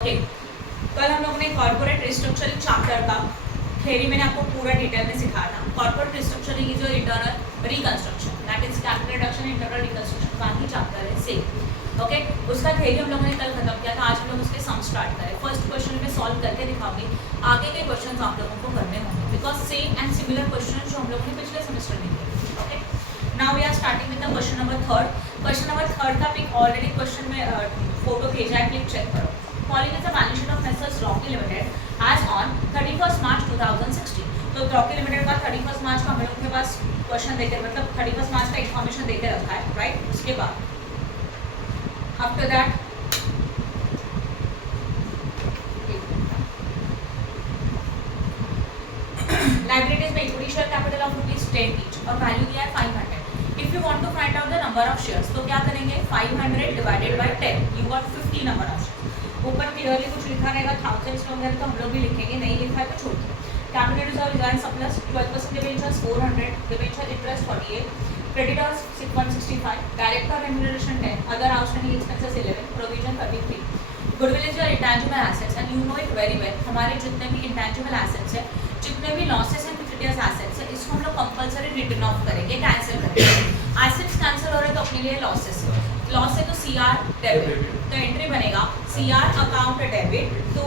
कल हम लोगों ने कॉर्पोरेट रिस्ट्रक्चरिंग चैप्टर का थ्योरी मैंने आपको पूरा डिटेल में सिखाया था। Corporate restructuring is your internal reconstruction, that is capital reduction internal reconstruction का ही चैप्टर है सेम। ओके, उसका थ्योरी हम लोगों ने कल खत्म किया था। आज हम लोग उसके सम स्टार्ट करें। फर्स्ट क्वेश्चन में सॉल्व करके दिखाऊंगी, आगे के क्वेश्चन आप लोगों को करने होंगे because same and similar question जो हम लोगों ने पिछले सेमेस्टर में किए। Okay, now we are starting with the question number third. Question number third का पिक ऑलरेडी क्वेश्चन में फोटो भेजा है, क्लिक चेक करो। Following is the balance sheet of Messrs Rocky Limited as on 31st March 2016। तो Rocky Limited का 31st मार्च का हम लोग के पास क्वेश्चन देकर मतलब 31st मार्च का इन्फॉर्मेशन देकर रखा है, राइट। उसके बाद आफ्टर दैट लाइबिलिटीज में equity share capital of ₹10 each और वैल्यू दिया है 500। If you want to find out the number of shares तो क्या करेंगे, 500 divided by 10, you got 50 number of shares. ऊपर क्लियरली कुछ लिखा रहेगा थाउजेंड्स में वगैरह तो हम लोग भी लिखेंगे, नहीं लिखा है तो छोड़ दो। Capital reserve is surplus 12% debentures 400, debenture interest 48, creditors 165, director remuneration 10, other outstanding expenses 11, provision 33। Goodwill is your intangible assets and you know it very well. हमारे जितने भी इंटैंजिबल एसेट्स है, जितने भी लॉसेस एंड फिक्टियस एसेट्स है, इसको हम लोग कंपल्सरी रिटर्न ऑफ करेंगे, कैंसिल करेंगे। एसेट्स कैंसिल हो रहे तो अपने लिए लॉसेस, लॉस है तो सीआर डेबिट, तो एंट्री बनेगा CR account debit to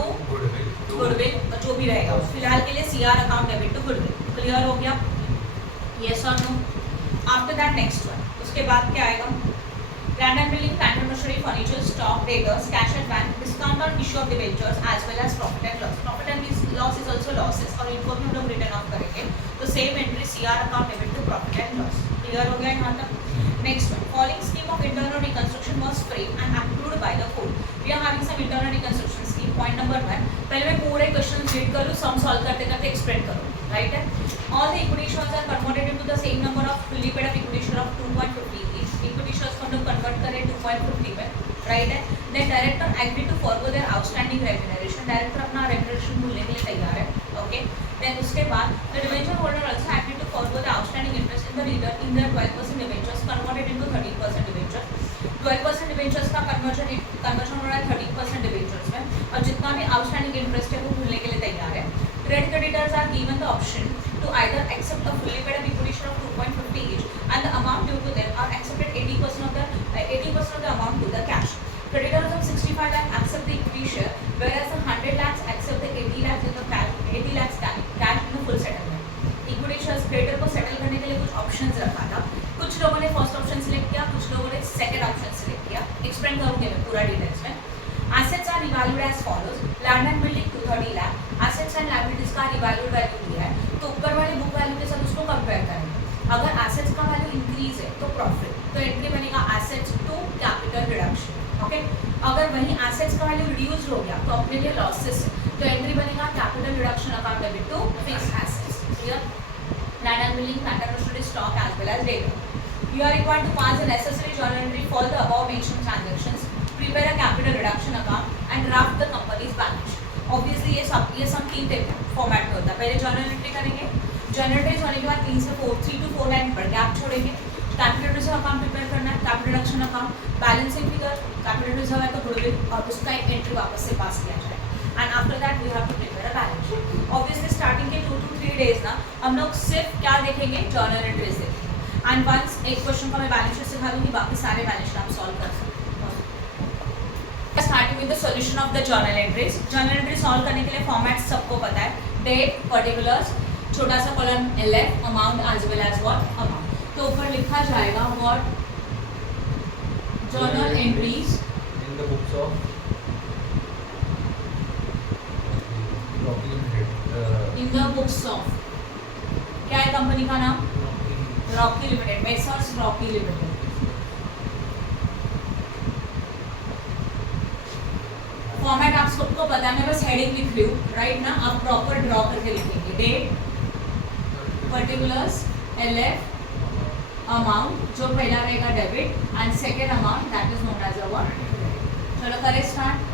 goodwill, जो भी रहेगा फिलहाल के लिए CR account debit to goodwill. Clear हो गया, यस और no. After that next one, उसके बाद क्या आएगा, land and building, plant and machinery, furniture, stock, debtors, cash at bank, discount on issue of debentures as well as profit and loss. Profit and loss is also losses और इनको भी हम लोग written off करेंगे, तो same entry CR account debit to profit and loss. Clear हो गया यहाँ तक। Next one, following scheme of internal reconstruction was framed and approved by the court. We are having some internal reconstruction scheme. Point number 1, पहले मैं पूरे question read करूँ, sum solve करते करते एक्सप्लेन करूँ, राइट है। All the equity shares are converted into the same number of fully paid up equity share of 2.50 each. Equity shares को हम लोग कन्वर्ट करें 2.50 में, राइट है। Then director agreed to forgo their outstanding remuneration. Director अपना remuneration भूलने के लिए तैयार है, ओके। Then उसके बाद the debenture holder also agreed to forgo the outstanding interest in the return in their 12% debentures converted into 13% debentures. 12% debentures का conversion हो रहा है 13% debentures में, और जितना भी आउटस्टैंडिंग इंटरेस्ट है वो भूलने के लिए तैयार है। Trade creditors are given the option to either accept a fully paid up equity share of 2.50 each and the amount due to them, or accepted 80% of the amount to the cash. Creditors of 65 lakh accept the equity share, whereas the 100 lakhs accept the 80 lakhs in the cash, 80 lakhs cash in the full settlement. Equity shares creditor को settle करने के लिए कुछ options रखा था। कुछ लोगों ने फर्स्ट ऑप्शन सिलेक्ट किया, कुछ लोगों ने सेकंड ऑप्शन सिलेक्ट किया। एक्सप्लेन करूंगी मैं पूरा डिटेल्स में। Assets are revalued as follows. Land and building 230 lakh. Assets and liabilities का revalued वैल्यू दिया है, तो ऊपर वाले बुक वैल्यू के साथ उसको कंपेयर करेंगे। अगर assets का वैल्यू इंक्रीज है तो प्रॉफिट, तो एंट्री बनेगा assets to capital reduction, okay. अगर वहीं assets का वैल्यू रिड्यूस हो गया तो अपने लिए लॉसेस है, तो एंट्री बनेगा capital reduction account debit to fixed assets। Clear. Land and building, plant and machinery, stock as well as data. You are required to pass the necessary journal entry for the above mentioned transactions, prepare a capital reduction account and draft the company's balance sheet. Obviously ये सब 3 format में होता है। पहले journal entry करेंगे, journal entry होने के बाद 3 to 4 लाइन पर गैप छोड़ेंगे। कैपिटल रिजर्व अकाउंट प्रिपेयर करना है, capital reduction account, balancing figure, capital reserve है तो गुडविल, और उसका एक एंट्री वापस से पास किया जाए। And after that we have to prepare a balance sheet. Obviously starting के 2 to 3 डेज ना हम लोग सिर्फ क्या देखेंगे, जर्नल एंट्रीज देखेंगे। एंड वंस एक क्वेश्चन का मैं बैलेंस शीट सिखा दूंगी, बाकी सारे बैलेंस शीट आप सॉल्व कर सकते हैं। Starting with the solution of the journal entries. Journal entry solve करने के लिए फॉर्मेट सबको पता है, डेट, पर्टिकुलर्स, छोटा सा column LF, amount as well as what amount. तो ऊपर लिखा जाएगा what journal entries in the books of in the books of, क्या है कंपनी का नाम, Rocky limited, messrs Rocky limited. Format आप सबको पता है, मैं बस हेडिंग लिख रही हूँ, राइट ना। आप प्रॉपर ड्रॉ करके लिखेंगे, डेट, पर्टिकुलर्स, LF, अमाउंट जो पहला रहेगा debit and second amount that is known as a चलो करें स्टार्ट।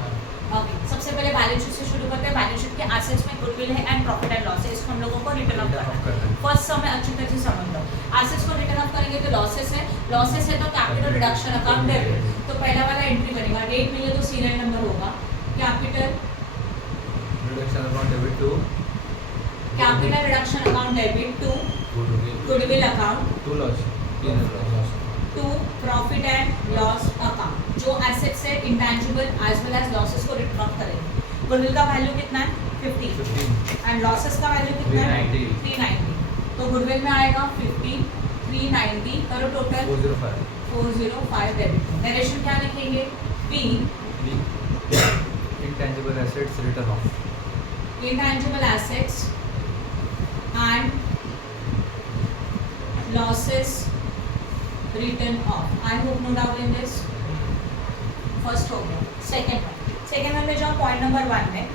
ओके, सबसे पहले बैलेंस शीट से शुरू करते हैं। बैलेंस शीट के एसेट्स में गुडविल है एंड प्रॉफिट एंड लॉस है, इसको हम लोगों को रिटर्न ऑफ करना है। फर्स्ट सम में अच्छी तरह से समझ लो, एसेट्स को रिटर्न ऑफ करेंगे तो लॉसेस है तो कैपिटल रिडक्शन अकाउंट डेबिट। तो पहला वाला एंट्री बनेगा, डेट मिले तो सीरियल नंबर होगा, capital to capital reduction account debit to goodwill account to loss to profit and loss account. जो एसेट्स है intangible as well as losses को रिटर्न ऑफ करेंगे। गुडविल का वैल्यू कितना है 50 एंड लॉसेस का वैल्यू कितना है 390। तो गुडविल में आएगा 50 390 करो टोटल 405 डेबिट। नरेशन क्या लिखेंगे B intangible assets written off intangible assets and losses written off. I hope no doubt in this. First हो गया। second one में जाओ point number 1 में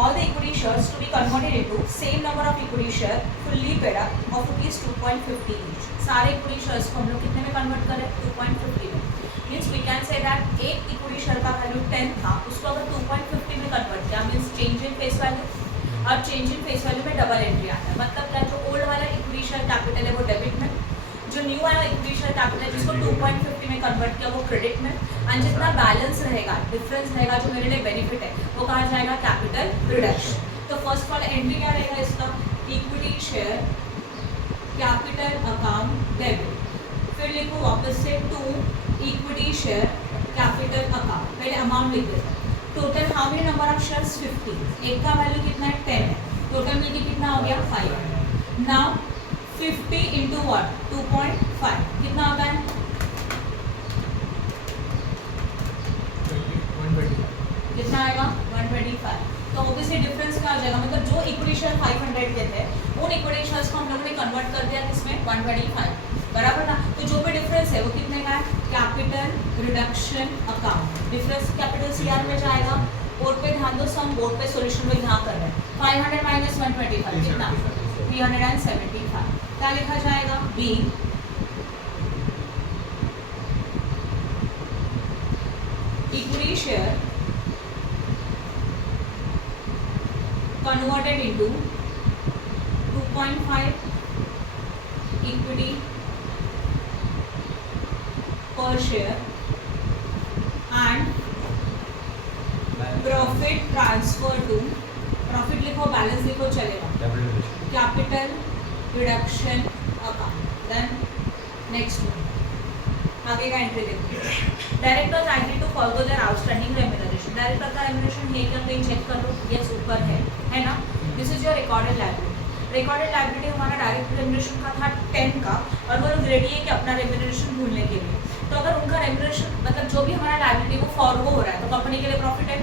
all the equity shares to be converted into same number of equity share fully paid up of rupees 2.50 each। सारे equity shares को हम लोग कितने में convert करें 2.50 में। Means we can say that एक इक्विटी शेयर का वैल्यू 10 था उसको अगर 2.50 में कन्वर्ट किया means change in face value. अब चेंज इन फेस वैल्यू में डबल एंट्री आता है। मतलब क्या जो ओल्ड वाला इक्विटी शेयर कैपिटल है वो डेबिट में, जो न्यू वाला इक्विटी शेयर कैपिटल है जिसको 2.50 में कन्वर्ट किया वो क्रेडिट में, एंड जितना बैलेंस रहेगा डिफरेंस रहेगा जो मेरे लिए बेनिफिट है वो कहा जाएगा कैपिटल रिडक्शन। तो फर्स्ट वाला एंट्री क्या रहेगा इसका equity share capital account debit. फिर लिखो वापस से to equity share capital account. पहले अमाउंट लिख देते हैं। Total how many number of shares 50। एक का वैल्यू कितना है 10 है। टोटल मिलके कितना हो गया 5। नाउ 50 इंटू व्हाट 2.5 कितना होता है 125 कितना आएगा 125। तो ऑब्वियसली डिफरेंस क्या हो जाएगा मतलब जो इक्विटी शेयर 500 के थे उन इक्विटी शेयर्स को हम लोगों ने कन्वर्ट कर दिया किसमें 125 बराबर ना। तो जो भी डिफरेंस है वो कितने का है capital reduction account. Difference capital CR में जाएगा। बोर्ड पे ध्यान दो सम बोर्ड पे सॉल्यूशन में यहाँ कर रहे हैं 500 माइनस 125 कितना 375। क्या लिखा जाएगा be equity share converted into 2.5 equity per share and profit transfer to profit लिखो बैलेंस लिखो चलेगा capital reduction account. Then next one आगे का एंट्री देखते हैं। Directors agree to forgo their outstanding remuneration. Director का रेम्यूनरेशन है क्या कहीं चेक कर लो। यस ऊपर है ना। This is your recorded liability. Recorded liability हमारा डायरेक्ट रेम्यूनरेशन का था 10 का और वो लोग रेडी है कि अपना रेम्यूनरेशन भूलने के लिए। तो अगर उनका रेम्यूनरेशन मतलब जो भी हमारा लायबिलिटी वो फॉरगो हो रहा है तो कंपनी के लिए प्रॉफिट है।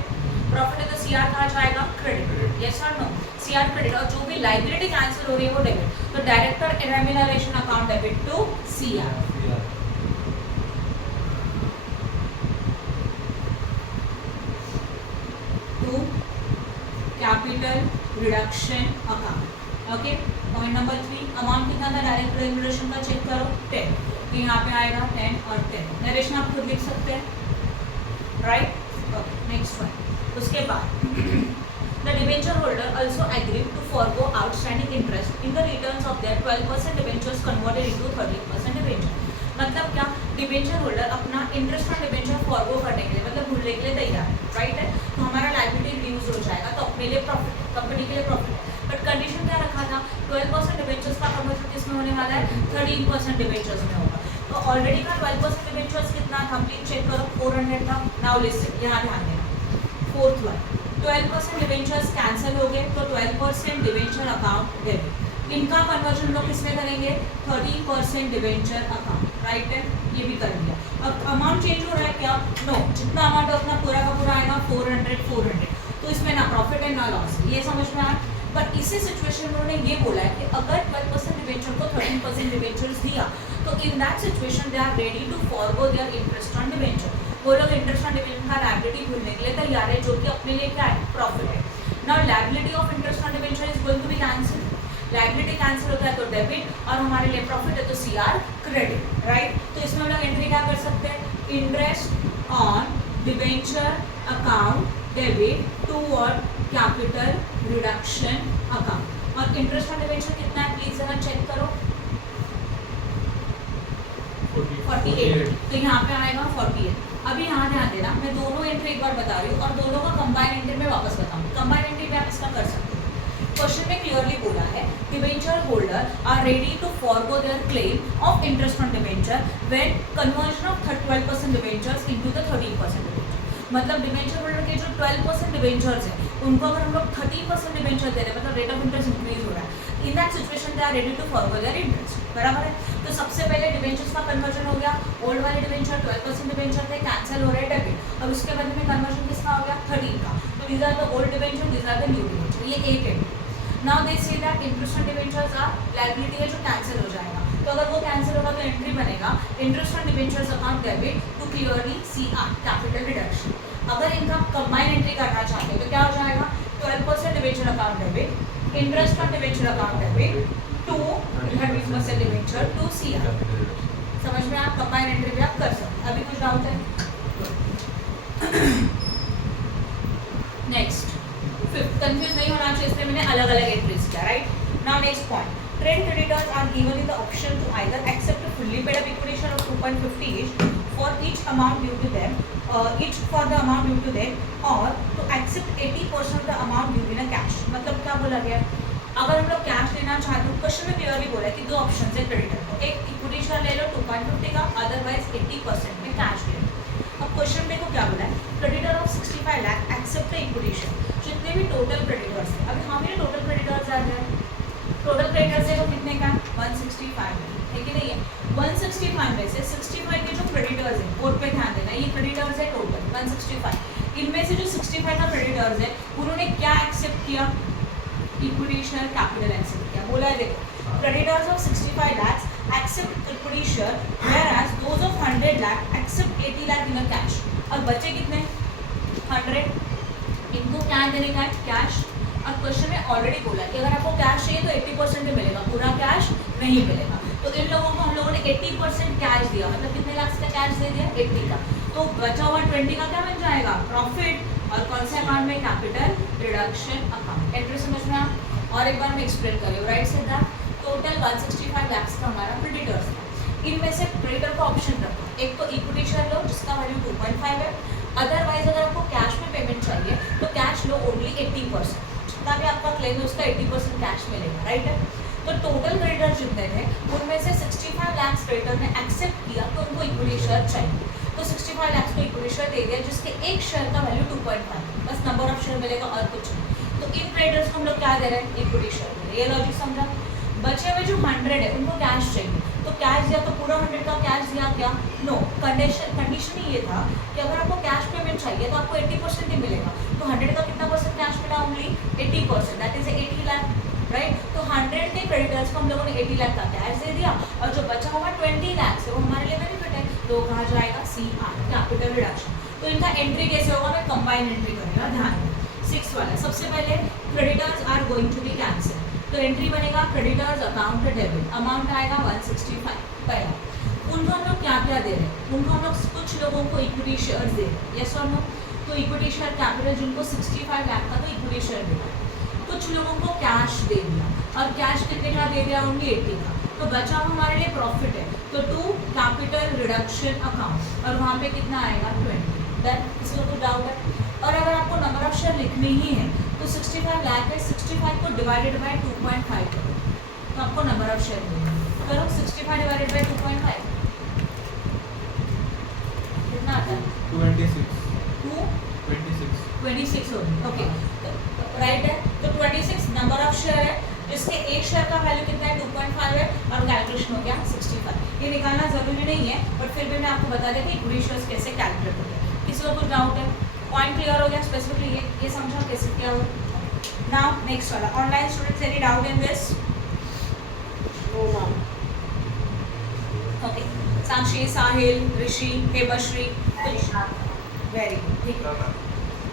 प्रॉफिट है तो सीआर कहा जाएगा क्रेडिट। यस और नो सीआर क्रेडिट। और जो भी लायबिलिटी कैंसिल हो रही है वो डेबिट। तो director remuneration account debit to CR. Capital reduction account. Okay point number 3 amount कितना था डायरेक्ट रेम्यूनरेशन का चेक करो 10। तो यहाँ पे आएगा 10 और 10। नरेशन आप खुद लिख सकते हैं राइट। Okay next one. उसके बाद the debenture holder also agree to forgo outstanding interest in the returns of their 12% debentures converted into 30% debenture. मतलब क्या डिबेंचर होल्डर अपना इंटरेस्ट ऑन डिबेंचर फॉरगो करने के लिए मतलब भूलने के लिए तैयार है राइट है। तो हमारा लायबिलिटी रिड्यूस हो जाएगा तो अपने लिए प्रॉफिट कंपनी के लिए प्रॉफिट है। बट कंडीशन क्या रखा था 12% डिबेंचर्स का कन्वर्जन किसमें होने वाला है 13% डिबेंचर्स में होगा। तो ऑलरेडी का 12% डिबेंचर्स कितना था प्लीज चेक करो 400 था। नाउ लिसन यहाँ ध्यान देना। फोर्थ वन 12% डिबेंचर्स कैंसिल हो गए तो 12% डिबेंचर अकाउंट डेबिट। इनका कन्वर्जन लोग किसमें करेंगे 30% डिबेंचर अकाउंट राइट है। ये भी कर दिया। अब अमाउंट चेंज हो रहा है क्या नो जितना अमाउंट है उतना पूरा का पूरा आएगा 400 तो इसमें ना प्रॉफिट है ना लॉस। ये समझ में आया। बट इसी सिचुएशन में उन्होंने ये बोला है कि अगर 12% डिबेंचर को 13% डिबेंचर्स दिया तो in that situation they are ready to forgo their interest on debenture. वो लोग इंटरेस्ट ऑन डिबेंचर का लायबिलिटी भूलने के लिए तैयार है जो कि अपने लिए क्या है प्रॉफिट है। Now liability of interest on debenture is going to be cancel. Liability cancel होता है तो डेबिट और हमारे लिए प्रॉफिट है तो सीआर क्रेडिट राइट। तो इसमें हम लोग एंट्री क्या कर सकते हैं interest on debenture account debit toward capital reduction account. और इंटरेस्ट ऑन डिबेंचर कितना है प्लीज जरा चेक करो 48। तो यहाँ पे आएगा 48। अभी यहाँ ध्यान देना, मैं दोनों एंट्री एक बार बता रही हूँ और दोनों का कंबाइन एंट्री में वापस बताऊँ। कंबाइन एंट्री में आप इसका कर सकते हो। क्वेश्चन में क्लियरली बोला है debenture holder are ready to forgo their claim of interest on debenture when conversion of 12% debentures into the 13% debenture. मतलब डिबेंचर होल्डर के जो 12% डिबेंचर्स हैं उनको अगर हम लोग 13% डिबेंचर दे रहे हैं, मतलब रेट ऑफ इंटरेस्ट इंक्रीज हो रहा है, in that situation they are ready to forgo their interest. बराबर है। तो सबसे पहले डिबेंचर्स का कन्वर्जन हो गया, ओल्ड वाले डिबेंचर 12% डिबेंचर थे, कैंसिल हो रहे हैं डेबिट, और उसके बाद में कन्वर्जन किसका हो गया 13 का। तो these are the old debenture, these are the new debenture, ये एक है। Now they say that interest on debentures are liability है जो कैंसिल हो जाएगा, तो अगर वो कैंसिल होगा तो एंट्री बनेगा interest on debentures account debit to clearly CR capital reduction. अगर इनका कंबाइन एंट्री करना चाहते हो तो क्या हो जाएगा 12% debenture account debit, interest on debenture account debit to 30% debenture to CR. समझ में आप कंबाइन एंट्री भी आप कर सकते हैं। अभी कुछ डाउट है? नेक्स्ट कंफ्यूज नहीं होना चाहिए, इसलिए मैंने अलग अलग एंट्रीज किया, right. Now next point, trade creditors are given in the option to either accept fully paid up equity share of 2.50 each for each amount due to them, each for the amount due to them, or to accept 80% of the amount due in a cash। मतलब क्या बोला गया, अगर हम लोग cash लेना चाहते हो, क्वेश्चन में क्लियरली बोला है कि दो ऑप्शन है क्रेडिटर को, एक इक्विटी शेयर ले लो 2.50 का, अदरवाइज 80% में कैश ले लो। अब क्वेश्चन देखो क्या बोला है, creditor of 65 lakh accept equity share. जितने भी टोटल क्रेडिटर्स हैं, अभी हमारे टोटल क्रेडिटर्स आ गए, टोटल क्रेडिटर्स है वो कितने का 165 है कि नहीं है। 165 में से 65 के जो क्रेडिटर्स हैं, कोड पे ध्यान देना, ये क्रेडिटर्स है टोटल 165, इनमें से जो 65 का क्रेडिटर्स है उन्होंने क्या एक्सेप्ट किया, इक्विटी शेयर कैपिटल एक्सेप्ट किया। बोला है देखो creditors of 65 lakhs accept equity share whereas those of 100 lakh एक्सेप्ट 80 lakh इन कैश। और बचे कितने 100, इनको क्या देने का है कैश। और क्वेश्चन में ऑलरेडी बोला कि अगर आपको कैश चाहिए तो 80% ही मिलेगा, पूरा कैश नहीं मिलेगा। तो इन लोगों को हम लोगों ने 80% कैश दिया, मतलब कितने लाख का कैश दे दिया 80 का, तो बचा हुआ 20 का क्या बन जाएगा प्रॉफिट, और कौन से अकाउंट में कैपिटल रिडक्शन अकाउंट। एंट्री समझ में आप, और एक बार मैं एक्सप्लेन कर रही हूँ, right say that total 165 lakh का हमारा क्रेडिटर्स था, इनमें से क्रेडिटर का ऑप्शन रखो, एक तो इक्विटी शेयर लो जिसका वैल्यू 2.5 है, अदरवाइज अगर आपको कैश में पेमेंट चाहिए तो कैश लो ओनली 80%, जितना भी आपका क्लेम है उसका 80% कैश मिलेगा, राइट है। तो टोटल क्रेडिटर जितने थे उनमें से 65 लाख क्रेडिटर ने एक्सेप्ट किया तो उनको इक्विटी शेयर चाहिए, तो 65 लाख को इक्विटी शेयर दे दिया जिसके एक शेयर का वैल्यू 2.5, बस नंबर ऑफ शेयर मिलेगा और कुछ नहीं। तो इन क्रेडिटर्स को हम लोग क्या दे रहे हैं इक्विटी शेयर दे रहे हैं, ये लॉजिक समझा। बचे हुए जो 100 है उनको कैश चाहिए, तो कैश दिया तो पूरा 100 का कैश दिया क्या, नो, कंडीशन ही ये था कि अगर आपको कैश पेमेंट चाहिए तो आपको 80% ही मिलेगा, तो 100 का कितना परसेंट कैश मिला, only 80%, that is 80 lakh, right. तो 100 के क्रेडिटर्स को हम लोगों ने 80 लाख का कैश दे दिया, और जो बचा हुआ 20 लाख है वो हमारे लिए बेनिफिट है, तो कहाँ जाएगा CR कैपिटल रिडक्शन। तो इनका एंट्री कैसे होगा, मैं कंबाइन एंट्री करूँगा, ध्यान दें। 6 वाला सबसे पहले creditors are going to be cancel, तो एंट्री बनेगा क्रेडिटर्स अकाउंट डेबिट, अमाउंट आएगा 165 पहला। उनको हम लोग क्या क्या दे रहे हैं, उनको हम लोग कुछ लोगों को इक्विटी शेयर्स दे रहे हैं, यस और नो। तो इक्विटी शेयर कैपिटल जिनको 65 लाख का तो इक्विटी शेयर दे रहा है, कुछ लोगों को कैश दे दिया, और कैश कितने का दे दिया, ओनली 80 का, तो बचा हुआ हमारे लिए प्रॉफिट है, तो टू कैपिटल रिडक्शन अकाउंट, और वहाँ पे कितना आएगा 20। देन इसमें कुछ डाउट है। और अगर आपको नंबर ऑफ शेयर लिखनी ही है तो 65 लाख है, 65 को डिवाइडेड बाय 2.5 करो, तो आपको नंबर ऑफ शेयर मिलेगा। करो 65 डिवाइडेड बाय 2.5 कितना आता है 26 होगी, ओके राइट है। तो 26 नंबर ऑफ शेयर है, जिसके एक शेयर का वैल्यू कितना है 2.5 है, और कैलकुलेशन हो गया 65। ये निकालना जरूरी नहीं है, बट फिर भी मैं आपको बता दें कि इक्विटी शेयर्स कैसे कैलकुलेट होते हैं। किसी को कुछ डाउट है, पॉइंट क्लियर हो गया, स्पेसिफिकली ये समझा कैसे क्या हो। नाउ नेक्स्ट वाला, online students any doubt in this? Okay, Sakshi, Sahil, Rishi, Hemshri, very good, ठीक है।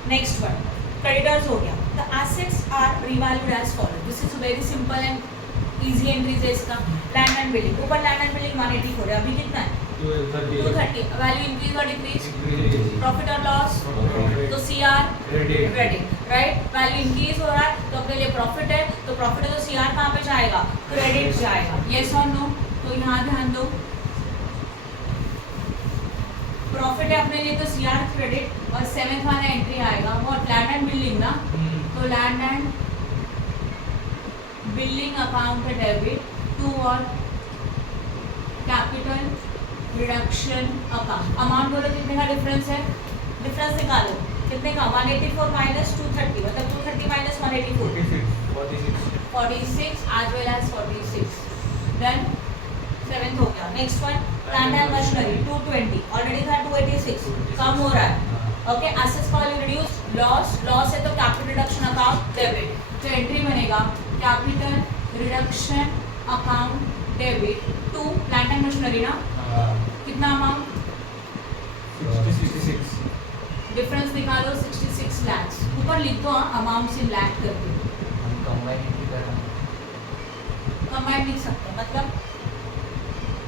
नेक्स्ट वन, क्रेडिटर्स हो गया। The assets are revalued as follow, this is very simple and easy entries है इसका। लैंड एंड बिल्डिंग, ऊपर लैंड एंड बिल्डिंग 180 हो रहा है, अभी कितना है 230, वैल्यू इंक्रीज और डिक्रीज, प्रॉफिट और लॉस, तो CR credit, right. Value increase हो रहा है तो अपने लिए प्रॉफिट है, तो प्रॉफिट है तो CR कहाँ पे जाएगा, क्रेडिट जाएगा, यस और नो। तो यहाँ ध्यान दो, प्रॉफिट है अपने लिए तो सीआर क्रेडिट और 7th वाला एंट्री आएगा वो लैंड एंड बिल्डिंग ना, तो land and building account debit to और कैपिटल रिडक्शन अकाउंट। अमाउंट बोलो कितने का डिफरेंस है, डिफरेंस निकालो कितने का 184 माइनस 230 मतलब 230 minus 184 46 as well as 46 then 7th हो गया। Next one plant and machinery 220 already था 286 कम हो रहा है। ओके एसेट्स का वैल्यू रिड्यूस लॉस है तो कैपिटल रिडक्शन अकाउंट डेबिट, तो एंट्री बनेगा capital reduction account debit to plant and machinery ना, कितना अमाउंट 66 डिफरेंस निकालो 66 lakhs। ऊपर लिख दो अमाउंट्स इन लाख करके, हम कंबाइन नहीं कर रहे कंबाइन लिख सकते हैं मतलब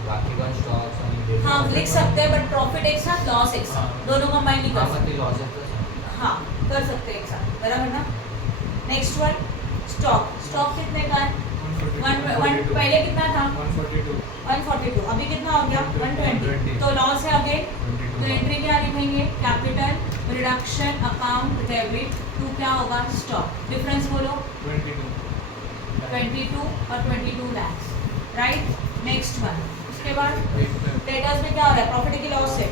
बाकी का स्टॉक्स और हाँ लिख सकते हैं बट प्रॉफिट एक साथ लॉस एक साथ दोनों कंबाइन नहीं कर सकते। लॉस है तो हाँ कर सकते हैं एक साथ बराबर ना। नेक्स्ट वन स्टॉक कितने का है पहले कितना था 142 अभी कितना हो गया 120 तो लॉस है अगेन, तो एंट्री क्या लिखेंगे capital reduction account debit to क्या होगा स्टॉक, डिफरेंस बोलो 22 और 22 lakhs राइट। नेक्स्ट वन उसके बाद डेटर्स में क्या हो रहा है प्रॉफिट की लॉस है,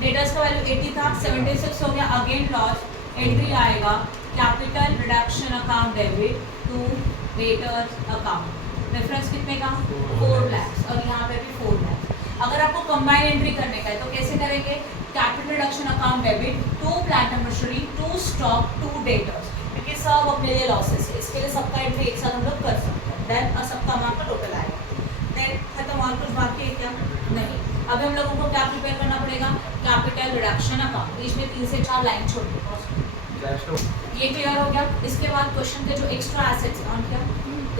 डेटर्स का वैल्यू 80 था 76 हो गया अगेन लॉस, एंट्री आएगा capital reduction account debit to debtors account, difference कितने का 4 lakhs और यहाँ पे भी 4 lakhs। अगर आपको कंबाइन एंट्री करने का है तो कैसे करेंगे capital reduction account debit to plant and machinery to stock to debtors, क्योंकि सब अपने लिए लॉसेस है इसके लिए सबका एंट्री एक साथ हम लोग कर सकते हैं देन और सबका अमाउंट का टोटल आएगा देन खत्म। और कुछ बाकी है क्या नहीं। अभी हम लोगों को क्या प्रिपेयर करना पड़ेगा कैपिटल रिडक्शन अकाउंट, बीच में 3 से 4 लाइन छोड़ दो, ये क्लियर हो गया। इसके बाद क्वेश्चन के जो एक्स्ट्रा एसेट्स ऑन किया,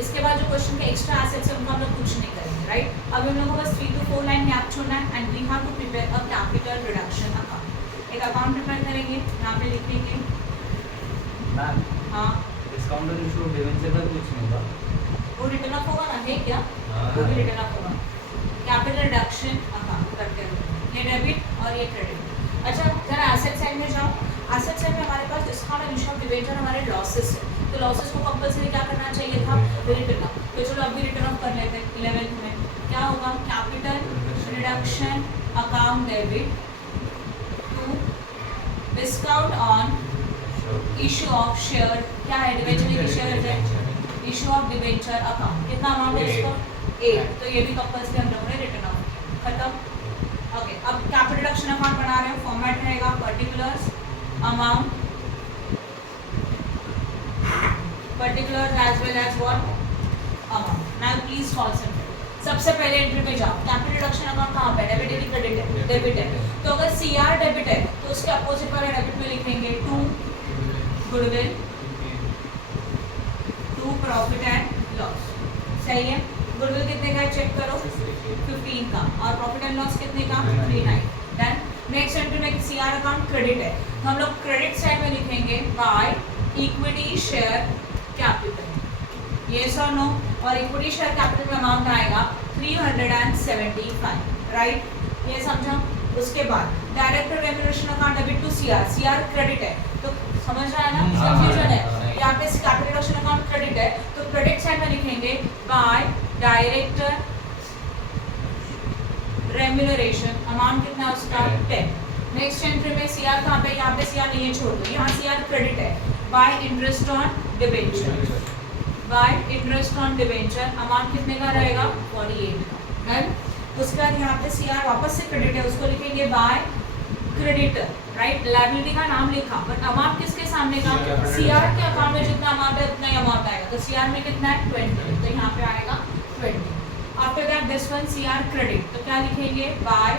इसके बाद जो क्वेश्चन के एक्स्ट्रा एसेट्स है उनका हम लोग कुछ नहीं करेंगे राइट। अभी हम लोग को बस 3 to 4 लाइन गैप छोड़ना है and we have to prepare a capital reduction account. एक अकाउंट प्रिपेयर करेंगे यहाँ पे लिख देंगे मैम हाँ डिस्काउंट इशू डिवेंचर का कुछ नहीं था वो रिटर्न ऑफ होगा ना है क्या, वो भी रिटर्न ऑफ होगा। कैपिटल रिडक्शन अकाउंट करते हैं ये डेबिट और ये क्रेडिट। अच्छा जरा एसेट साइड में जाओ, एसेट साइड में हमारे पास discount and issue of debenture हमारे लॉसेस है, तो लॉसेस को कंपल्सरी क्या करना चाहिए था रिटर्न ऑफ, तो चलो अभी रिटर्न ऑफ कर लेते हैं 11th में क्या होगा capital reduction account debit to discount on issue of share, क्या है डिवेंचर की शेयर है इशू ऑफ डिवेंचर अकाउंट, कितना अमाउंट है इसका 8, तो ये भी कंपल्सरी हम लोगों ने रिटर्न ऑफ किया खत्म। ओके अब कैपिटल रिडक्शन अकाउंट बना रहे हैं, फॉर्मेट रहेगा particulars amount particulars as well as what amount। now please concentrate। सबसे पहले एंट्री पे जाओ, कैपिटल रिडक्शन अकाउंट कहाँ पे डेबिट है क्रेडिट है, डेबिट है, तो अगर सीआर डेबिट है तो उसके अपोजिट वाले डेबिट में लिखेंगे to goodwill to profit and loss, सही है। गुडविल कितने का चेक करो 15 का और प्रॉफिट एंड लॉस कितने का 39 देन नेक्स्ट एंट्री में सीआर अकाउंट क्रेडिट है तो हम लोग क्रेडिट साइड में लिखेंगे by equity share capital, yes और नो, और इक्विटी शेयर कैपिटल में अमाउंट आएगा 375 राइट, ये समझा। उसके बाद direct remuneration account debit to CR, CR credit है तो समझ रहा है ना कंफ्यूजन है, यहाँ पे कैपिटल रिडक्शन अकाउंट क्रेडिट है तो क्रेडिट साइड में लिखेंगे बाय डायरेक्टर रेम्यूनरेशन, अमाउंट कितना है उसका 10। नेक्स्ट एंट्री में सीआर कहाँ पे, यहाँ पे सीआर नहीं है छोड़ दो, यहाँ सीआर क्रेडिट है bye interest on debenture, bye interest on debenture amount कितने का रहेगा 48 का डन। उसके बाद यहाँ पे सीआर वापस से क्रेडिट है उसको लिखेंगे बाय क्रेडिटर राइट, लायबिलिटी का नाम लिखा बट अमाउंट किसके सामने का सीआर के अकाउंट में जितना अमाउंट है उतना ही अमाउंट आएगा, तो सीआर में कितना है 20 तो यहाँ पे आएगा 20। After that this one CR credit तो क्या लिखेंगे by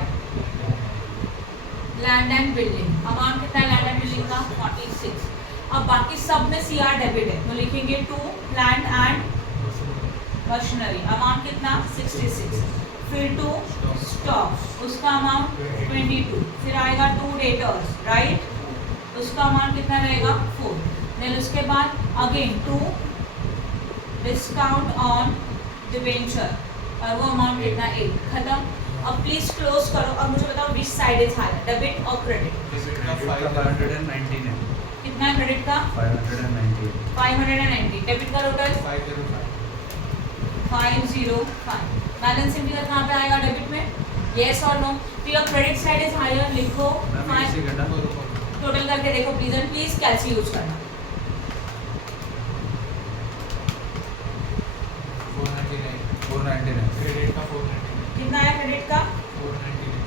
land and building, amount कितना है लैंड एंड बिल्डिंग का 46। अब बाकी सब में सीआर डेबिट है तो लिखेंगे to land and machinery, amount कितना 66, फिर टू स्टॉक उसका अमाउंट 22, फिर आएगा टू डेटर्स राइट, उसका अमाउंट कितना रहेगा 4, देन उसके बाद again to discount on debenture और वो अमाउंट कितना 8 खत्म। अब प्लीज क्लोज करो और मुझे बताओ which side is higher, debit और क्रेडिट? डेबिट का 519 है, कितना है क्रेडिट का? 590 590। डेबिट का टोटल 505। 505। बैलेंसिंग फिगर कहाँ पे आएगा डेबिट में? यस और नो? तो your credit side is higher, लिखो मैम एक सेकंड ना, टोटल करके देखो please, and please calci use करना। 499 क्रेडिट का 499, कितना आया क्रेडिट का? 499,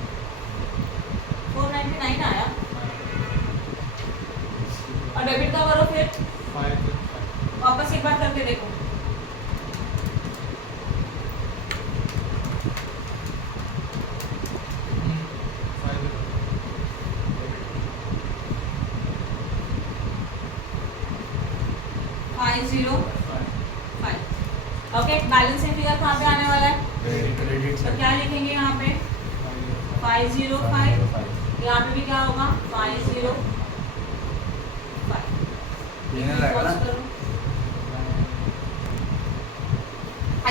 499 आया। और डेबिट का करो फिर 505, वापस एक बार करके देखो। ओके, बैलेंसिंग फिगर कहाँ पे आने वाला है? क्रेडिट तो क्या लिखेंगे यहाँ पे? 505। यहाँ पे भी क्या होगा? 505। ये ना रहेगा ना?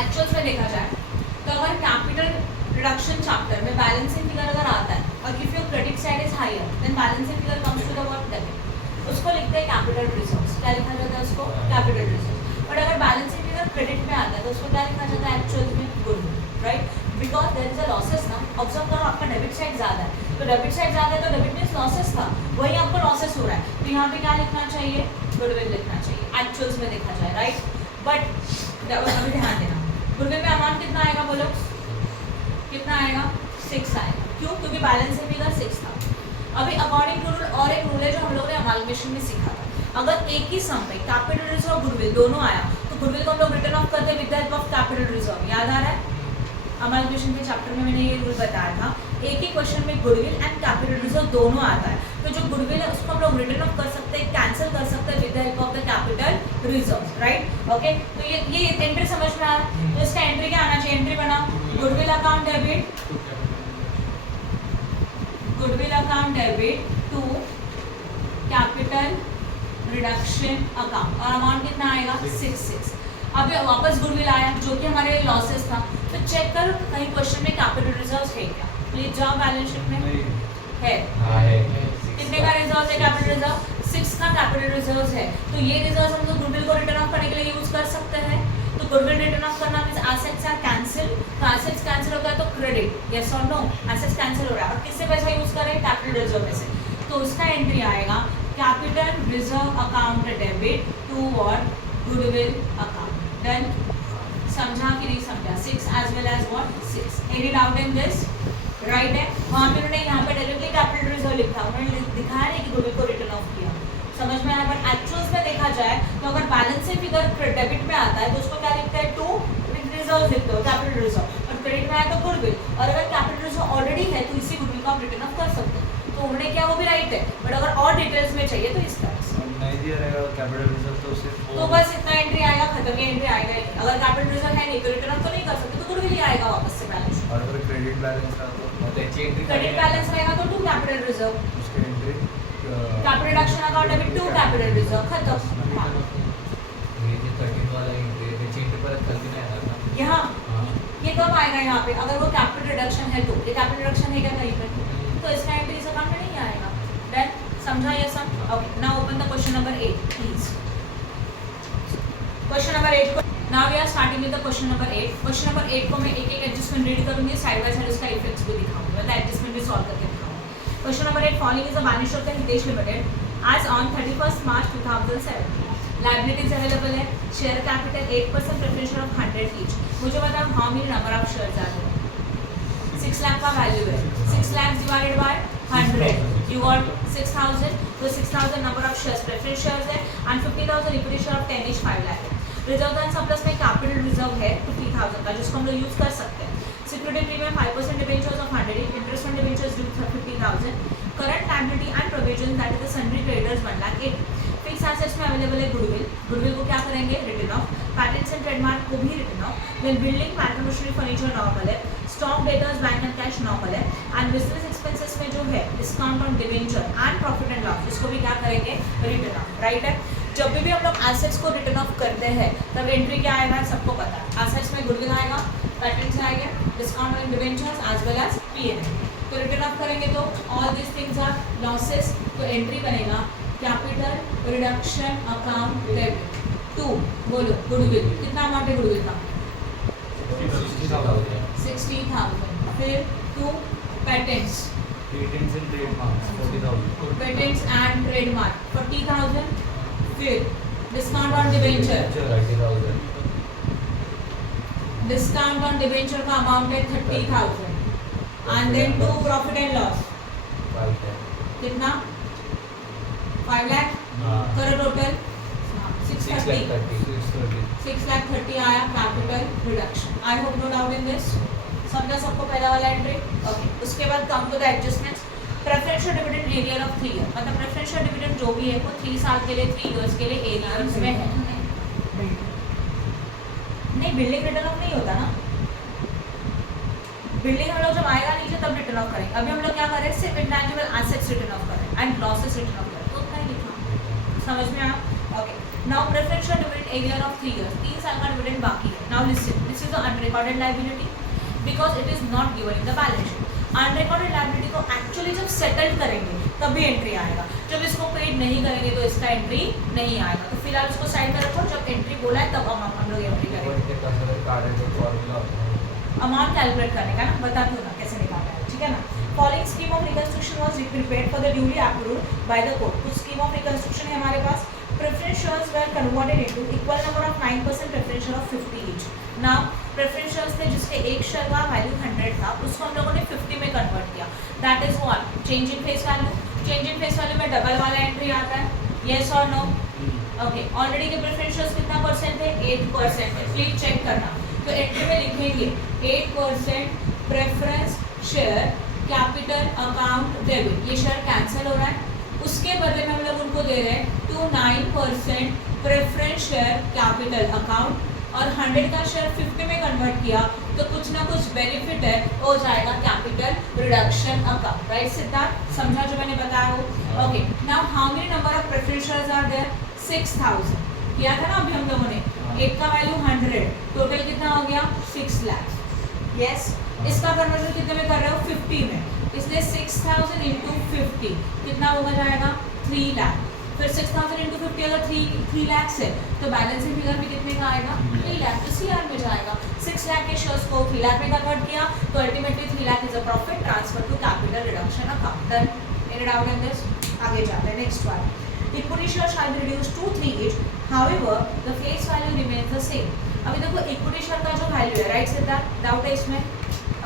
एक्चुअल्स में देखा जाए तो अगर कैपिटल रिडक्शन चैप्टर में बैलेंसिंग फिगर अगर आता है और if your credit side is higher then balancing figure comes to the word debit, उसको लिखते हैं कैपिटल रिजर्व्स। क्या लिखा जाता है उसको? Capital reserves. बट अगर बैलेंसिंग फिगर क्रेडिट में आता है तो उसको क्या लिखा जाता है एक्चुअल में? Goodwill, right? Because there is a losses ना। ऑब्जर्व करो, आपका डेबिट साइड ज्यादा है, तो डेबिट साइड ज्यादा है तो डेबिट मींस लॉसेस था, वही आपको लॉसेस हो रहा है, तो यहाँ पे क्या लिखना चाहिए? गुडविल लिखना चाहिए एक्चुअल्स में देखा जाए, राइट? बट अभी ध्यान देना, गुडविल में अमाउंट कितना आएगा बोलो? कितना आएगा? 6 आएगा। क्यों? क्योंकि बैलेंसिंग फिगर 6 था। अभी अकॉर्डिंग टू रूल और एक रूल है जो हम लोगों ने अमालगेशन में सीखा था, अगर एक ही सम में कैपिटल रिजर्व और गुडविल दोनों आया तो गुडविल को हम लोग रिटर्न ऑफ करते हैं with the help of capital reserve. याद आ रहा है? अमालगेशन के चैप्टर में मैंने ये रूल बताया था, एक ही क्वेश्चन में गुडविल एंड कैपिटल रिजर्व दोनों आता है, तो जो गुडविल है उसको हम लोग रिटर्न ऑफ कर सकते हैं, कैंसिल कर सकते हैं with the help of the capital reserve, right? Okay, तो ये एंट्री समझ में आ रहा है? तो इसका एंट्री क्या आना चाहिए? एंट्री बना goodwill account debit, goodwill account debit to capital reduction account, और अमाउंट कितना आएगा? 6। अब वापस गुडविल आया जो कि हमारे लॉसेस था, तो चेक करो कहीं क्वेश्चन में कैपिटल रिजर्व्स है क्या? प्लीज जाओ बैलेंस शीट में, है? हाँ है। कितने का रिजर्व है? कैपिटल रिजर्व 6 का कैपिटल रिजर्व्स है, तो ये रिजर्व्स हम लोग गुडविल को रिटर्न ऑफ करने के लिए यूज कर सकते हैं। तो गुडविल रिटर्न ऑफ करना मींस एसेट्स आर कैंसिल, तो एसेट्स कैंसिल होता है तो क्रेडिट, यस और नो? एसेट्स कैंसिल हो रहा है और किससे पैसा यूज कर रहे हैं? कैपिटल रिजर्व में से, तो उसका एंट्री आएगा capital reserve account debit to what? Goodwill account. Done? समझा कि नहीं समझा? 6 as well as what? 6। Any doubt in this? Right है? वहाँ पे उन्होंने यहाँ पे डायरेक्टली कैपिटल रिजर्व लिखा, उन्होंने दिखाया नहीं कि गुडविल को रिटर्न ऑफ किया। समझ में आया? बट एक्चुअल्स में देखा जाए तो अगर बैलेंसिंग फिगर डेबिट में आता है तो उसको क्या लिखते हैं? टू रिजर्व लिखते हो, कैपिटल रिजर्व, और क्रेडिट में आया तो गुडविल, और अगर कैपिटल रिजर्व ऑलरेडी है तो इसी गुडविल को आप रिटर्न ऑफ कर सकते हो। तो उन्होंने क्या, वो भी राइट है, बट अगर और डिटेल्स में चाहिए तो इस तरह से। नहीं दिया रहेगा कैपिटल रिजर्व तो सिर्फ तो बस इतना एंट्री आएगा, खत्म। ये एंट्री आएगा ही नहीं, अगर कैपिटल रिजर्व है नहीं तो रिटर्न ऑफ तो नहीं कर सकते, तो गुडविल ही आएगा वापस से बैलेंस। और अगर क्रेडिट बैलेंस रहा तो क्रेडिट बैलेंस रहेगा तो टू कैपिटल रिजर्व, उसके entry capital reduction account debit to capital reserve, खत्म। हाँ। ये जो 13 वाला एंट्री है त्याची एंट्री परत खालती नाही येणार ना? यहाँ हाँ। ये कब आएगा? यहाँ पे अगर वो कैपिटल रिडक्शन है तो ये कैपिटल रिडक्शन है क्या कहीं पे, तो इसका एंट्री इस अकाउंट में नहीं आएगा। देन समझा ये सब? Okay, now open the question number 8 please. Question number 8 को now we are starting with the question number 8। Question number 8 को मैं एक एक एडजस्टमेंट रीड करूंगी, साइड बाय साइड उसका इफेक्ट्स भी दिखाऊंगी, मतलब एडजस्टमेंट भी सॉल्व करके दिखाऊंगी। Question number 8, following is a balance sheet of the Hitesh limited as on 31st March 2017. Liabilities available है, share capital 8% preferential of 100 each. मुझे बताओ how many number of shares are there? 6 lakh का वैल्यू है, 6 lakh divided by 100 you got 6000, तो 6000 number of shares preference shares है, and 50000 equity share of 10 each 5 lakh है। Reserve and surplus में capital reserve है 50000 का, जिसको हम लोग यूज कर सकते हैं। Security premium 5% debentures of 100 each, interest on debentures due 50000, current liability and provision that is the sundry creditors 1,80,000। Fix assets में अवेलेबल है गुडविल, गुडविल को क्या करेंगे? Written off. Patents and trademark को भी written off. Then building manufacturing furniture normal है, stock debtors bank and cash normal है, and business expenses में जो है discount on debenture and profit and loss, इसको भी क्या करेंगे? रिटर्न ऑफ, राइट है? जब भी हम लोग एसेट्स को रिटर्न ऑफ करते हैं तब एंट्री क्या आएगा? सबको पता है, एसेट्स में गुडविल आएगा, पैटर्न्स आ गया, discount on debentures as well as P&L। तो रिटर्न ऑफ करेंगे तो all this things are losses, तो एंट्री बनेगा capital reduction account debit to, बोलो गुडविल, कितना अमाउंट है गुडविल का? 60,000। फिर to patents, patents and trademarks 40,000। Patents and trademark 40,000। फिर discount on debenture, 30,000। Discount on debenture का अमाउंट है 30,000 and then to profit and loss 5 lakh। कितना? 5 लाख करो टोटल 630। 6,30,000 आया capital reduction. I hope no doubt in this, समझा सबको पहला वाला एंट्री? ओके, उसके बाद come to the adjustments. Preferential dividend arrear of 3 year, मतलब प्रेफरेंशियल डिविडेंड जो भी है वो 3 साल के लिए 3 इयर्स के लिए एरियर्स में है। नहीं, बिल्डिंग रिटर्न ऑफ नहीं होता ना, बिल्डिंग हम लोग जब आएगा नीचे तब रिटर्न ऑफ करेंगे। अभी हम लोग क्या कर रहे हैं, सिर्फ इंटैंजिबल एसेट्स रिटर्न ऑफ कर रहे हैं एंड लॉसेस रिटर्न ऑफ कर रहे हैं, तो उतना ही लिखा, समझ में आया? Okay, now preferential dividend arrear of 3 years, 3 साल का डिविडेंड बाकी है। Now listen, this is the unrecorded liability because it is not given in the balance sheet. Unrecorded liability को एक्चुअली जब सेटल करेंगे तभी एंट्री आएगा, जब इसको पेड नहीं करेंगे तो इसका एंट्री नहीं आएगा। तो फिलहाल इसको साइड में रखो, जब एंट्री बोला है तब हम लोग एंट्री करेंगे। अमाउंट कैलकुलेट करने का ना, बता दो ना कैसे निकालना है, ठीक है ना? Following scheme of reconstruction was prepared for the duly approved by the court. कुछ स्कीम ऑफ रिकंस्ट्रक्शन है हमारे पास। Preference shares were converted into equal number of 9% preference share of 50 each. Now preference shares थे जिसके एक share का value 100 था, उसको हम लोगों ने 50 में कन्वर्ट किया। That is what? Change in face value. Change in face value में डबल वाला एंट्री आता है, यस और नो? ओके, ऑलरेडी के प्रेफरेंस शेयर्स कितना परसेंट है? 8% है। प्लीज चेक करना। तो एंट्री में लिखेंगे 8% preference share capital account debit, ये शेयर कैंसिल हो रहा है, उसके बदले में हम लोग उनको दे रहे हैं to 9% preference share capital account, और 100 का शेयर 50 में कन्वर्ट किया तो कुछ ना कुछ बेनिफिट है, हो जाएगा capital reduction account. Right Siddharth, समझा जो मैंने बताया हो? Okay, now how many number of preference shares are there? 6,000 किया था ना अभी हम लोगों ने, एक का वैल्यू 100, टोटल कितना हो गया? 6 लाख। यस, इसका कन्वर्जन कितने में कर रहे हो? 50 में, इसलिए 6,000 इंटू 50 कितना होगा जाएगा? 3 लाख। फिर 6,000 इंटू 50 अगर 3 लाख है तो बैलेंसिंग फिगर भी कितने का आएगा? 3 लाख, तो CR में जाएगा। 6 लाख के शेयर्स को 3 लाख में कन्वर्ट किया तो ultimately 3 lakh is a profit transfer to capital reduction account. Done? Any doubt in this? आगे जाते हैं, next one. Equity share shall be reduced to 3 each, however the face value remains the same। अभी देखो equity share का जो value है, right Siddharth, doubt है इसमें?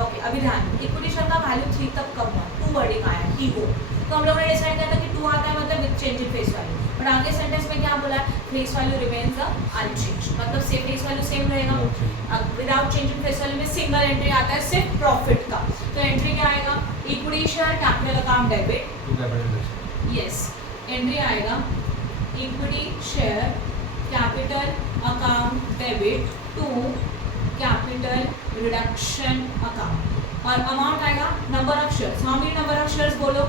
ओके, अभी ध्यान दो, इक्विटी शेयर का वैल्यू 3 तक कम हुआ, 2 वर्डिंग आया TO, तो हम लोगों ने डिसाइड किया था कि 2 आता है मतलब with change in face value, but आगे सेंटेंस में क्या बोला है? फेस वैल्यू रिमेन्स अनचेंज, मतलब सेम फेस वैल्यू सेम रहेगा। अब without change in face value में सिंगल एंट्री आता है सिर्फ प्रॉफिट का, तो एंट्री क्या आएगा? Equity share capital account debit to capital. Yes, entry आएगा equity share capital account debit to capital reduction account, और अमाउंट आएगा number of shares. How many number of shares बोलो?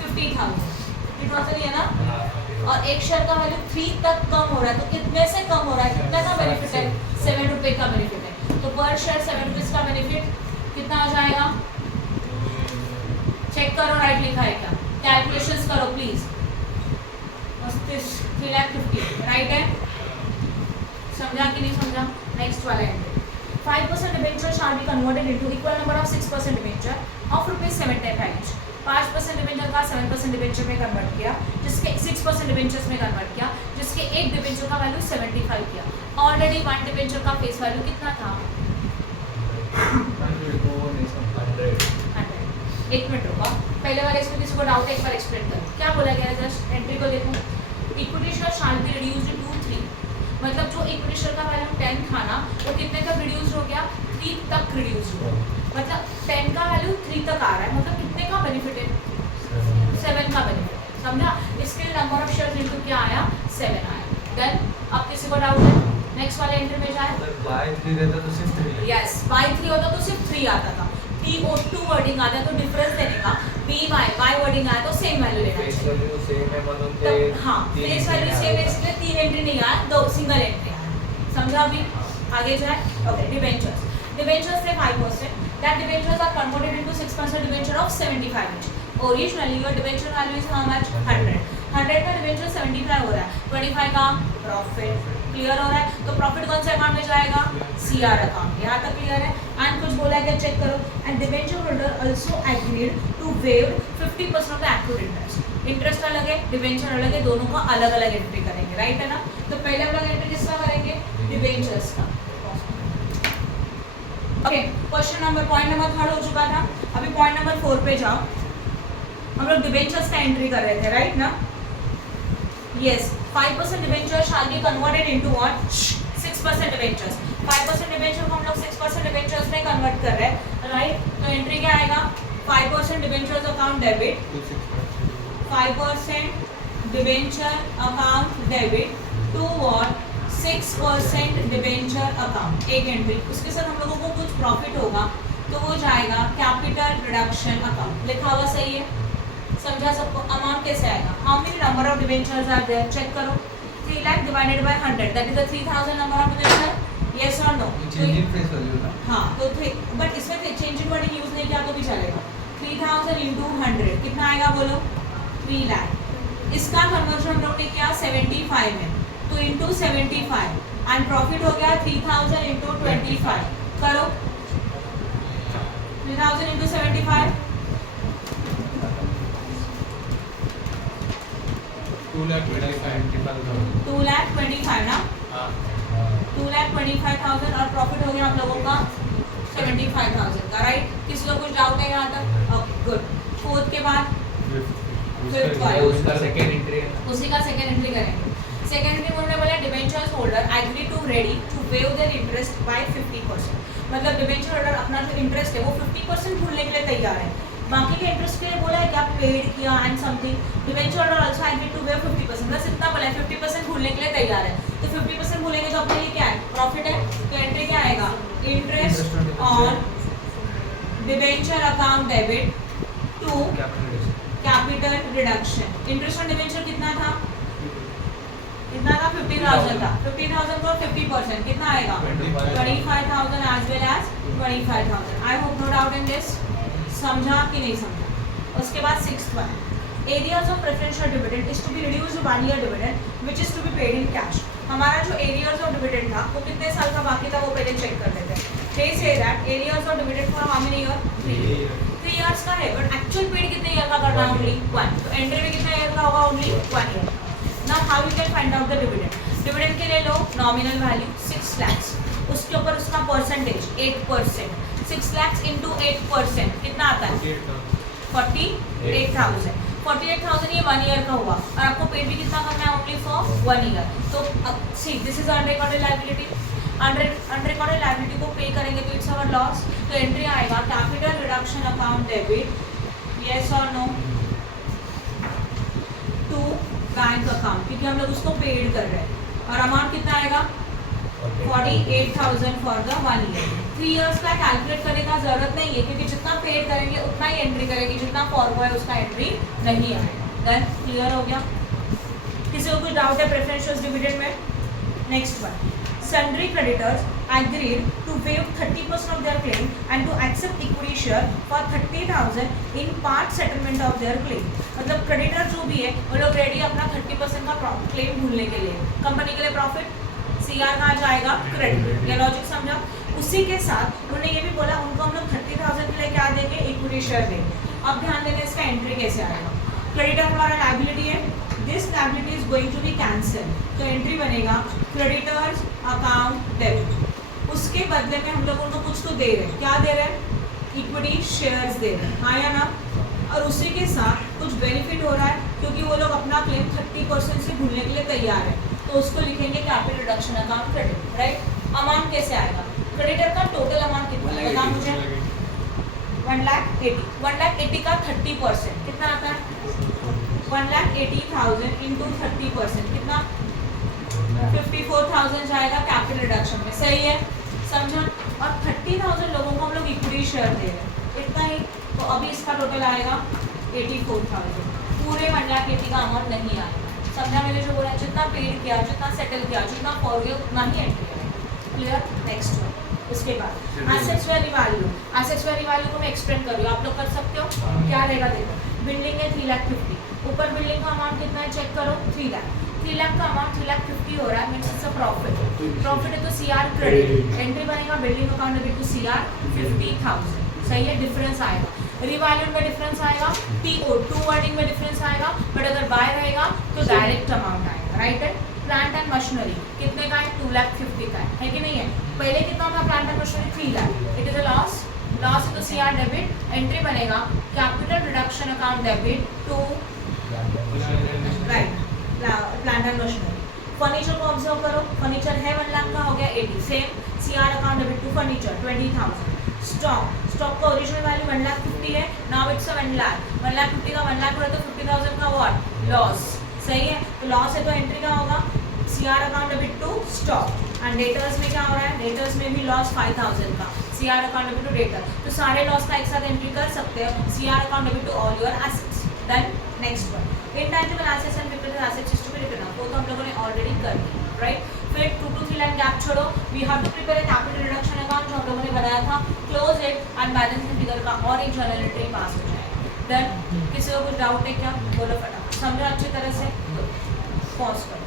50,000 है ना, और एक शेयर का वैल्यू 3 तक कम हो रहा है, तो कितने से कम हो रहा है? कितना का बेनिफिट है? 7 रुपये का बेनिफिट है, तो पर शेयर 7 रुपीज़ का बेनिफिट कितना आ जाएगा? चेक करो, राइट लिखा है क्या? कैलकुलेशंस करो प्लीज। 3,50,000 राइट है? समझा कि नहीं समझा? नेक्स्ट वाला है 5% debenture shall be converted into equal number of 6% debenture of ₹75 each। 5% debenture का 7% डिबेंचर में कन्वर्ट किया, जिसके 6% डिबेंचर्स में कन्वर्ट किया, जिसके एक डिबेंचर का वैल्यू 75 किया। ऑलरेडी 1 डिबेंचर का फेस वैल्यू कितना था? 100। एक मिनट रुको, पहले वाले इसमें किसी को डाउट है एक बार एक्सप्लेन करो, क्या बोला गया है? जस्ट एंट्री को देखो, equity share shall be reduced to 3, मतलब जो इक्विटी शेयर का वैल्यू 10 था ना, वो कितने तक रिड्यूस्ड हो गया? 3 तक रिड्यूस्ड हो, मतलब 10 का वैल्यू 3 तक आ रहा है, मतलब कितने का बेनिफिट है? 7 का बेनिफिट है, समझा? इसके नंबर ऑफ शेयर्स इनटू क्या आया? 7 आया। देन अब किसी को डाउट है? नेक्स्ट वाले एंट्री में जाए। बाय 3 रहता तो सिर्फ 3। यस, बाय 3 होता तो सिर्फ 3 आता था, TO2 वर्डिंग आता है तो डिफरेंस देने का, BY वर्डिंग आया तो सेम वैल्यू लेना फेस चाहिए। वैल्यू सेम है म्हणून तो ते हाँ, फेस वैल्यू सेम है इसलिए 3 एंट्री नहीं आया, 2 सिंगल एंट्री आया, समझा? अभी आगे जाए। Okay, debentures. Debentures थे 5%. That debentures are converted into 6% debenture of 75 each. Originally your debenture value is how much? 100. 100 का debenture 75 हो रहा है, 25 का प्रॉफिट. क्लियर हो रहा है? तो प्रॉफिट कौन से अकाउंट में जाएगा? CR account. यहाँ तक क्लियर है? एंड कुछ बोला है क्या चेक करो. And debenture holder also agreed to waive 50% of the accrued interest. Interest अलग है, डिबेंचर अलग है, दोनों का अलग अलग एंट्री करेंगे. राइट है ना? तो पहले हम लोग एंट्री किसका करेंगे? डिबेंचर्स का. Okay, question number point number 3 हो चुका था. अभी पॉइंट नंबर 4 पे जाओ. हम लोग डिबेंचर्स का एंट्री कर रहे थे. राइट ना? Yes. 5% debenture shall be converted into what? 6% debentures. 5% debenture को हम लोग 6% डिबेंचर्स में कन्वर्ट कर रहे हैं. राइट? तो एंट्री क्या आएगा? 5% debentures account debit, 5% debenture account debit to what? 6% debenture account. एक एंट्री. उसके साथ हम लोगों को कुछ प्रॉफिट होगा तो वो जाएगा कैपिटल रिडक्शन अकाउंट. लिखा हुआ सही है? समझा सबको? अमाउंट कैसे आएगा? How many number of debentures are there? Check करो. 3 lakh divided by 100, that is the 3000 number of debenture. Yes और no? Change in face value ना. हाँ, तो बट इसमें चेंज इन वर्डिंग यूज नहीं किया तो भी चलेगा. 3000 इंटू 100 कितना आएगा बोलो? 3 लाख. इसका कन्वर्जन हम लोग ने किया 75 में, तो इंटू 75 एंड प्रॉफिट हो गया 3000 इंटू 25. करो 3000 इंटू 75. 2,25,000 ना? 2,25,000 और प्रॉफिट हो गया हम लोगों का 75,000 का. राइट? किसी को कुछ डाउट है यहाँ तक? Okay good. फोर्थ के बाद उसका सेकेंड एंट्री है. उसी का सेकेंड एंट्री करेंगे. सेकेंड एंट्री उन्होंने बोला debentures holder agree to ready to waive their interest by 50%. मतलब डिबेंचर होल्डर अपना जो इंटरेस्ट है वो 50% भूलने के लिए तैयार है. बाकी के इंटरेस्ट के लिए बोला है कि आप पेड किया and something. Debenture holder also agree to waive 50%. बस इतना बोला है, 50% भूलने के लिए तैयार है. तो 50% भूलेंगे तो अपने लिए क्या है? प्रॉफिट है. तो एंट्री क्या आएगा? Interest on debenture account debit to capital reduction. Interest on debenture कितना था? कितना था? 50,000 था. 50,000 को 50% कितना आएगा? 25,000 as well as 25,000. I hope no doubt in this. समझा कि नहीं समझा? उसके बाद 6th one, arrears of preferential dividend is to be reduced 1 year dividend which is to be paid in cash. हमारा जो एरियाज ऑफ डिविडेंड था वो कितने साल का बाकी था वो पहले चेक कर लेते हैं. They say that arrears of dividend for how many year? 3 years का है, बट एक्चुअल पेड कितने ईयर का करना है? ओनली 1. तो एंट्री में कितना ईयर का होगा? Only 1 year. Now how you can find out the dividend? Dividend के ले लो नॉमिनल वैल्यू 6 लाख, उसके ऊपर उसका परसेंटेज 8%. 6 लाख इंटू 8% कितना आता है? 48,000. 48,000 ये 1 ईयर का हुआ और आपको पेड भी कितना करना है? Only for 1 year. तो see this is unrecorded liability. Unrecorded liability को पे करेंगे तो इट्स अवर लॉस. तो एंट्री आएगा capital reduction account debit, yes और नो, टू बैंक अकाउंट, क्योंकि हम लोग उसको पेड कर रहे हैं. और अमाउंट कितना आएगा? 48,000 फॉर द 1 ईयर. 3 इयर्स का कैलकुलेट करने का जरूरत नहीं है क्योंकि जितना पेड करेंगे उतना ही एंट्री करेंगे, जितना फॉरवर्ड है उसका एंट्री नहीं आएगा. देन क्लियर हो गया? किसी को कुछ डाउट है प्रेफरेंशियल डिविडेंड में? Next one, sundry creditors agreed to waive 30% of their claim and to accept equity share for 30,000 in part settlement of their claim. मतलब क्रेडिटर जो भी है वो लोग रेडी अपना 30% का क्लेम भूलने के लिए. कंपनी के लिए प्रॉफिट, CR कहाँ जाएगा? क्रेडिट. ये लॉजिक समझा? उसी के साथ उन्होंने ये भी बोला उनको हम लोग 30,000 के लिए क्या देंगे? इक्विटी शेयर देंगे. अब ध्यान देंगे इसका एंट्री कैसे आएगा. क्रेडिटर हमारा लायबिलिटी है, this liability is going to be cancel. तो एंट्री बनेगा क्रेडिटर्स अकाउंट डेबिट. उसके बदले में हम लोग उनको कुछ तो दे रहे हैं. क्या दे रहे हैं? इक्विटी शेयर्स दे रहे हैं. हाँ या ना? और उसी के साथ कुछ बेनिफिट हो रहा है क्योंकि वो लोग अपना क्लेम 30% से भूलने के लिए तैयार है. तो उसको लिखेंगे capital reduction account credit. Right? Amount कैसे आएगा? क्रेडिटर का टोटल अमाउंट कितना है? बताओ मुझे. 1,80,000. 1,80,000 का 30% कितना आता है? 1,80,000 इंटू 30% कितना? 54,000 जाएगा कैपिटल रिडक्शन में. सही है? समझा? और 30,000 लोगों को हम लोग इक्विटी शेयर दे रहे हैं. इतना ही. तो अभी इसका टोटल आएगा 84,000. पूरे 1,80,000 का अमाउंट नहीं आएगा. समझा मैंने जो बोला? जितना पेड किया, जितना सेटल किया, जितना फॉर गया उतना ही एंट्री आएगा. क्लियर? Next one. उसके बाद assets were value, assets were value को मैं एक्सप्लेन कर रही हूँ, आप लोग कर सकते हो। क्या रहेगा देखो, बिल्डिंग है 3,50,000, ऊपर बिल्डिंग का अमाउंट कितना है चेक करो 3 लाख, 3 लाख का अमाउंट 3,50,000 हो रहा है, means it's a profit, profit है तो सीआर क्रेडिट, एंट्री बनेगा building account debit to CR 50,000, सही है, डिफरेंस आएगा, रिवैल्यूड में डिफरेंस आएगा, टीओ टू वर्डिंग में डिफरेंस आएगा, बट अगर बाय रहेगा तो डायरेक्ट अमाउंट आएगा, राइट है। प्लांट एंड मशीनरी कितने का है, 2,50,000 का है कि नहीं है, पहले कितना था plant and machinery 3 lakh, it is a loss, loss है तो सीआर डेबिट, एंट्री बनेगा capital reduction account debit to right plant and machinery. Furniture को ऑब्जर्व करो, फर्नीचर है 1 लाख का, हो गया 80, same CR account debit to furniture 20,000। Stock, stock का ओरिजिनल वैल्यू 1,50,000 है, नाउ इट्स 1 लाख, 1,50,000 का 1 लाख हो तो 50,000 का व्हाट, लॉस, सही है, तो लॉस है तो एंट्री का होगा CR account debit to stock, and debtors में क्या हो रहा है, डेटर्स में भी लॉस 5,000 का, CR account debit to debtor, तो सारे लॉस का एक साथ एंट्री कर सकते हो, CR account debit to all your assets. Then next one, intangible assets and fixed assets is to be written off, वो तो हम लोगों ने ऑलरेडी कर दिया, राइट। फिर 2 to 3 लाइन गैप छोड़ो, we have to prepare a capital reduction account जो हम लोगों ने बनाया था, close it and balance figure का और एक जर्नल एंट्री पास हो जाएगा। देन किसी को कुछ डाउट है क्या, बोलो फटाफट, समझो अच्छी तरह से, पॉज करो।